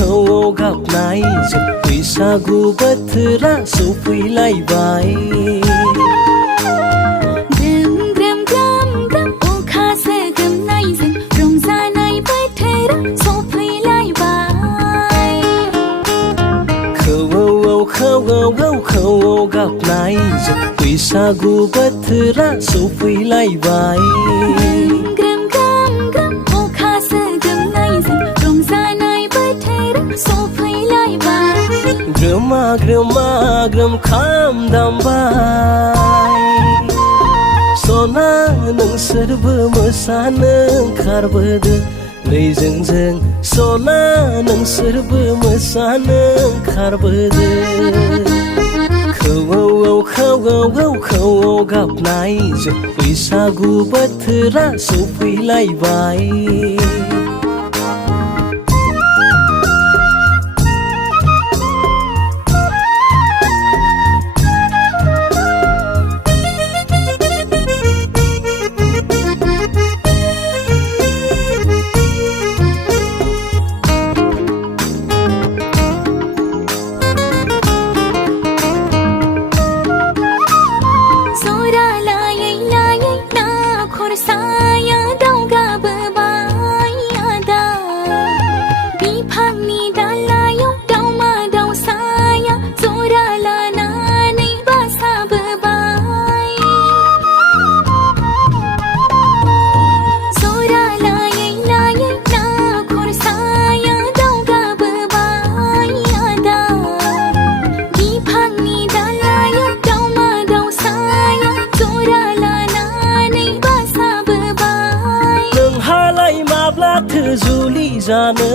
गाबनायजों बैसागु बोथोरा सफैलायबाय ग्रोम ग्रोम ग्रोम ग्रोम अखा सोगोमनायजों रंजानाय बोथोरा सफैलायबाय खौवौ गाबनायजों बैसागु बोथोरा सफैलायबाय ग्रोम ग्रोम ग्रोम अखा सोगोमनायजों रंजानाय बोथोरा सफैलायबाय ग्रोमा ग्रोमा ग्रोम खाम दामबाय सना नोंसोरबो मोसानो ओंखारबोदो रैजों सना नोंसोरबो मोसानो ओंखारबोदो खौवौ गाबनायजों बैसागु बोथोरा सफैलायबाय साया दावगाबोबाय आदा बिफांनि दालायाव दावमा दावसाया जरा लानानै बासाबोबाय जरा लायै लायै नाखर साया दावगाबोबाय आदा बिफांनि दालायाव दावमा दावसाया जरा माब्लाथो जुलि जानो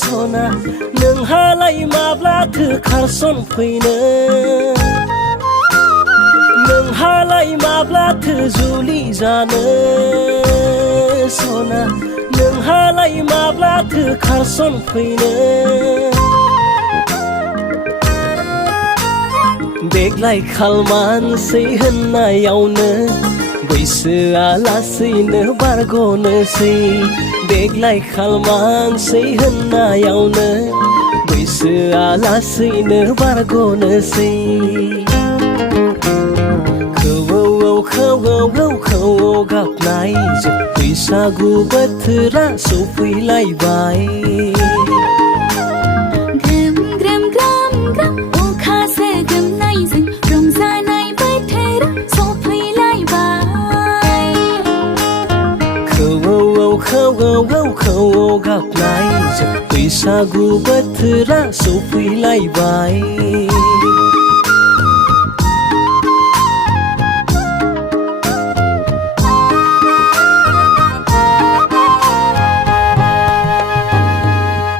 सना नोंहालाय माब्लाथो खारसन फैनो नोंहालाय माब्लाथो जुलि जानो सना नोंहालाय माब्लाथो खारसन फैनो देग्लाय खालमानसै होननायावनो बैसोआ लासैनो बारग'नोसै देग्लाय खालमानसै होननायावनो बैसोआ लासैनो बारग'नोसै खौवौ गाबनायजों बैसागु बोथोरा सफैलायबाय ग्रोम ग्रोम ग्रोम ग्रोम अखा सोगोमनायजों रंजानाय बोथोरा सफैलायबाय खौवौ गाबनायजों बैसागु बोथोरा सफैलायबाय